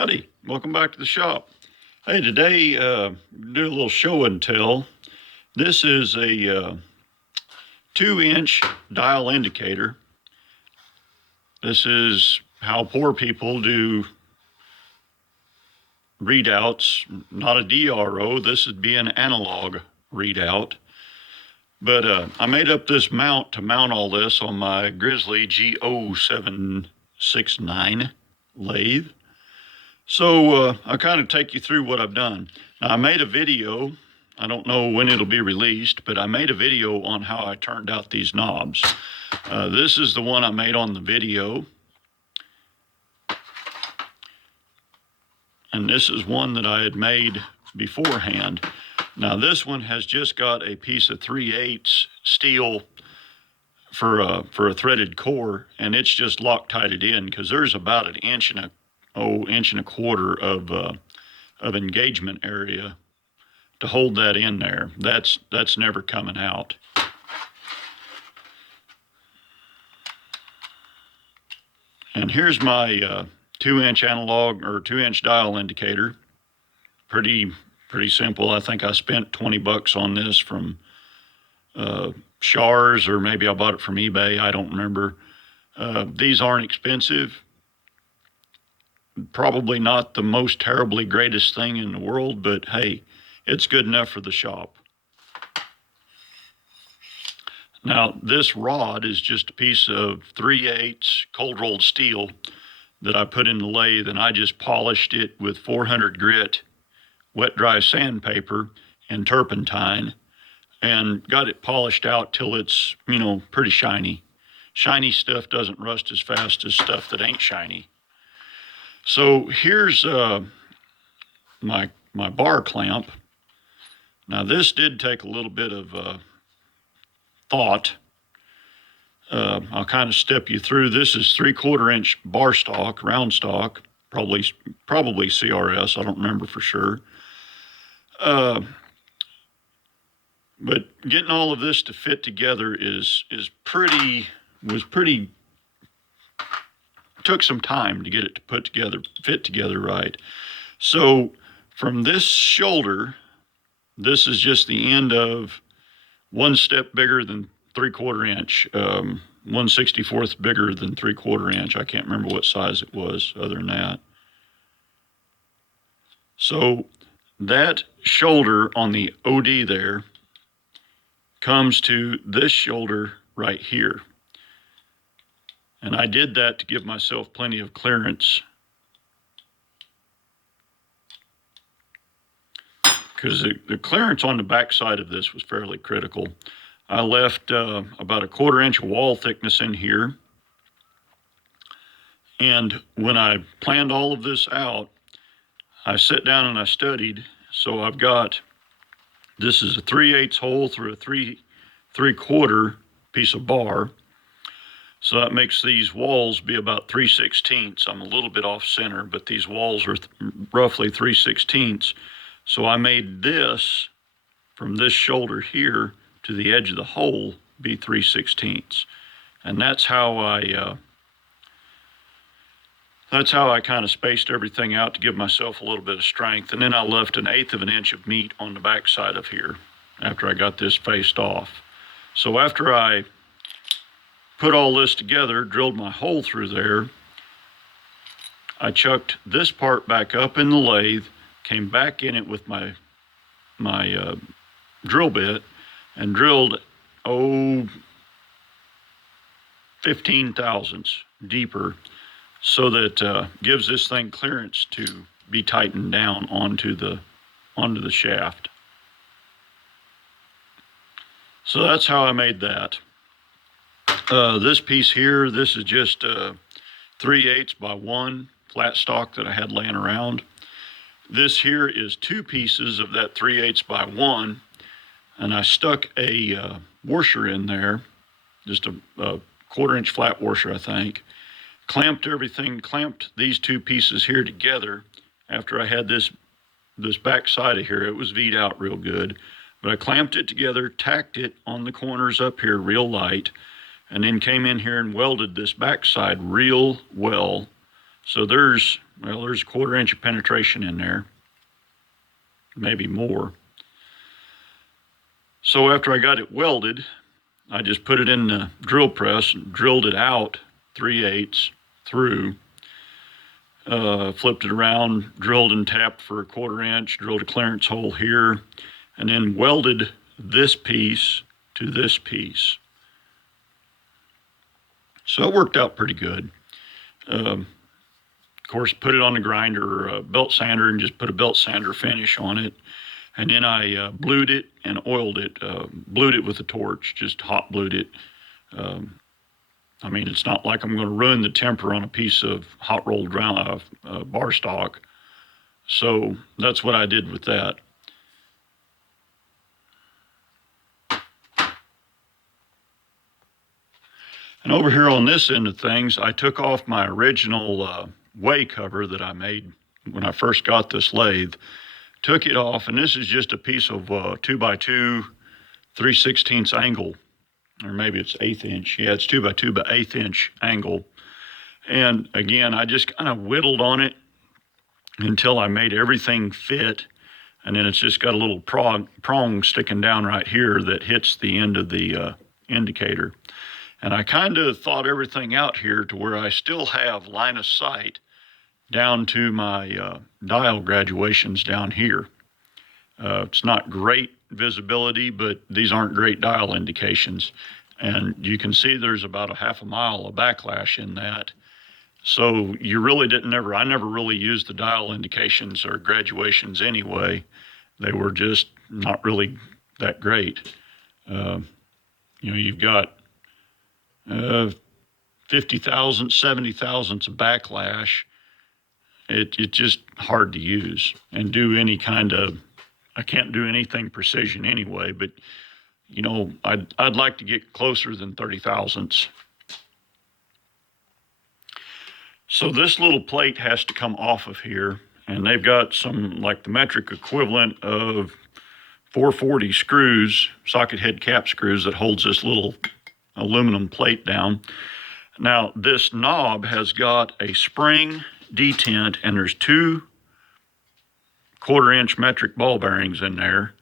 Howdy, welcome back to the shop. Hey, today do a little show and tell. This is a 2-inch dial indicator. This is how poor people do readouts, not a DRO. This would be an analog readout. But I made up this mount to mount all this on my Grizzly G0769 lathe. So I'll kind of take you through what I've done. Now, I made a video. I don't know when it'll be released, but I made a video on how I turned out these knobs. This is the one I made on the video. And this is one that I had made beforehand. Now this one has just got a piece of 3/8 steel for a threaded core, and it's just Loctited in because there's about an inch and a quarter of engagement area to hold that in there. That's never coming out. And here's my 2-inch analog or 2-inch dial indicator. Pretty simple. I think I spent $20 on this from Shars, or maybe I bought it from eBay. I don't remember. These aren't expensive. Probably not the most terribly greatest thing in the world, but hey, it's good enough for the shop. Now, this rod is just a piece of 3/8 cold rolled steel that I put in the lathe, and I just polished it with 400 grit wet dry sandpaper and turpentine and got it polished out till it's, pretty shiny. Shiny stuff doesn't rust as fast as stuff that ain't shiny. So here's my bar clamp. Now this did take a little bit of thought. I'll kind of step you through. This is 3/4 inch bar stock, round stock, probably CRS. I don't remember for sure. But getting all of this to fit together took some time to get it to fit together right. So from this shoulder, this is just the end of 1 step bigger than 3/4 inch, 1/64 bigger than 3/4 inch. I can't remember what size it was other than that. So that shoulder on the OD there comes to this shoulder right here. And I did that to give myself plenty of clearance, because the clearance on the back side of this was fairly critical. I left about 1/4 inch wall thickness in here. And when I planned all of this out, I sat down and I studied. So I've got, this is a 3/8 hole through a 3/4 piece of bar. So that makes these walls be about 3/16. I'm a little bit off center, but these walls are roughly 3/16. So I made this from this shoulder here to the edge of the hole be 3/16. And that's how I kind of spaced everything out to give myself a little bit of strength. And then I left 1/8 of an inch of meat on the back side of here after I got this faced off. So after I put all this together, drilled my hole through there, I chucked this part back up in the lathe, came back in it with my drill bit, and drilled 15 thousandths deeper, so that gives this thing clearance to be tightened down onto the shaft. So that's how I made that. This piece here, this is just 3/8 by 1 flat stock that I had laying around. This here is 2 pieces of that 3/8 by 1, and I stuck a washer in there, just a 1/4 inch flat washer, I think. Clamped these 2 pieces here together. After I had this back side of here, it was V'd out real good, but I clamped it together, tacked it on the corners up here real light, and then came in here and welded this back side real well So there's a 1/4 inch of penetration in there, maybe more. So after I got it welded, I just put it in the drill press and drilled it out 3/8 through, flipped it around, drilled and tapped for a 1/4 inch, drilled a clearance hole here, and then welded this piece to this piece. So it worked out pretty good. Of course, put it on the grinder or a belt sander and just put a belt sander finish on it. And then I blued it and oiled it, blued it with a torch, just hot blued it. I mean, it's not like I'm going to ruin the temper on a piece of hot rolled bar stock. So that's what I did with that. And over here on this end of things, I took off my original way cover that I made when I first got this lathe. Took it off, and this is just a piece of 2x2 3/16 angle, or maybe it's 1/8 inch. Yeah, it's 2x2 but 1/8 inch angle. And again, I just kind of whittled on it until I made everything fit. And then it's just got a little prong sticking down right here that hits the end of the indicator. And I kind of thought everything out here to where I still have line of sight down to my dial graduations down here. It's not great visibility, but these aren't great dial indications. And you can see there's about a 1/2 mile of backlash in that. So you really I never really used the dial indications or graduations anyway. They were just not really that great. You've got 50 thousandths, 70 thousandths of backlash. It's just hard to use and do any kind of, I can't do anything precision anyway, but I'd like to get closer than 30 thousandths. So this little plate has to come off of here, and they've got some, like the metric equivalent of 440 screws, socket head cap screws, that holds this little aluminum plate down. Now this knob has got a spring detent, and there's 2 1/4 inch metric ball bearings in there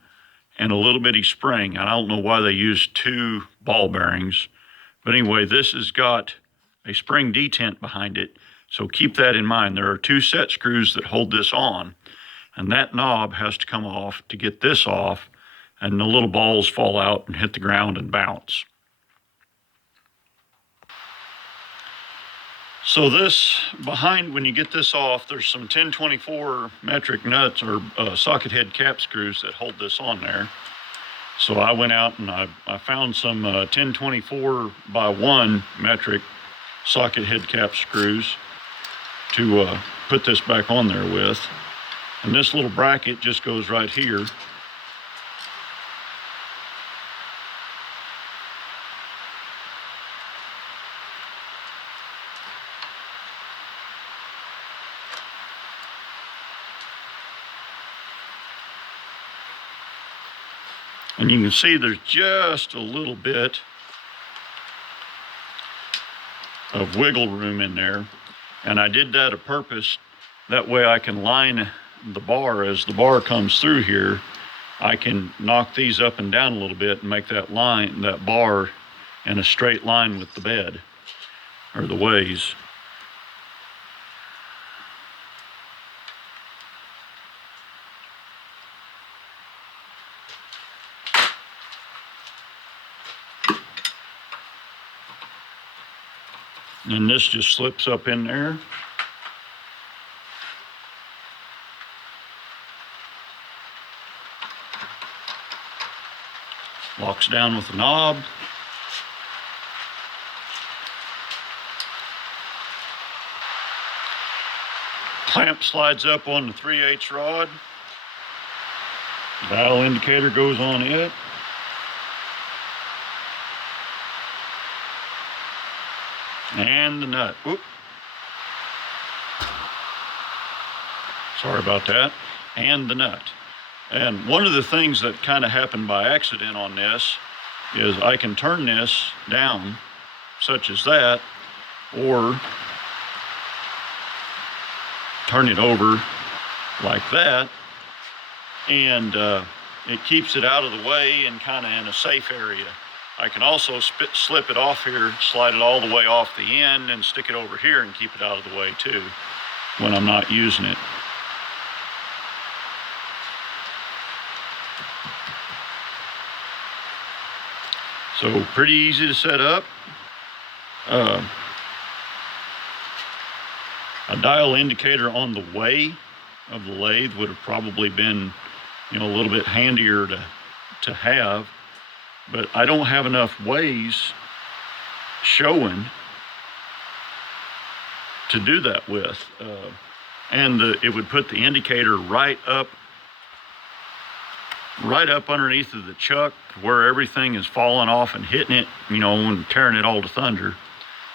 and a little bitty spring. I don't know why they use 2 ball bearings, but anyway, this has got a spring detent behind it. So keep that in mind. There are 2 set screws that hold this on, and that knob has to come off to get this off, and the little balls fall out and hit the ground and bounce. So this behind, when you get this off, there's some 1024 metric nuts or socket head cap screws that hold this on there. So I went out and I found some 1024 by 1 metric socket head cap screws to put this back on there with. And this little bracket just goes right here. And you can see there's just a little bit of wiggle room in there. And I did that on purpose. That way I can line the bar as the bar comes through here. I can knock these up and down a little bit and make that bar in a straight line with the bed or the ways. And this just slips up in there. Locks down with the knob. Clamp slides up on the 3/8 rod. Dial indicator goes on it. And the nut. Whoop. Sorry about that. And the nut. And one of the things that kind of happened by accident on this is I can turn this down, such as that, or turn it over like that, and it keeps it out of the way and kind of in a safe area. I can also slip it off here, slide it all the way off the end, and stick it over here and keep it out of the way too when I'm not using it. So pretty easy to set up. A dial indicator on the way of the lathe would have probably been, a little bit handier to have, but I don't have enough ways showing to do that with. And it would put the indicator right up underneath of the chuck where everything is falling off and hitting it, and tearing it all to thunder.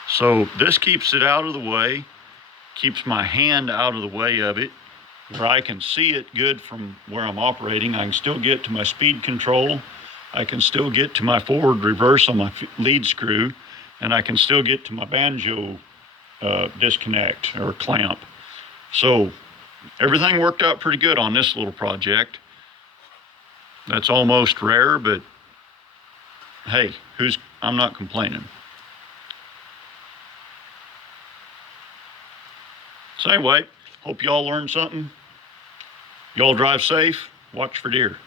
So this keeps it out of the way, keeps my hand out of the way of it, where I can see it good from where I'm operating. I can still get to my speed control. I can still get to my forward reverse on my lead screw, and I can still get to my banjo disconnect or clamp. So everything worked out pretty good on this little project. That's almost rare, but hey, I'm not complaining. So anyway, hope y'all learned something. Y'all drive safe, watch for deer.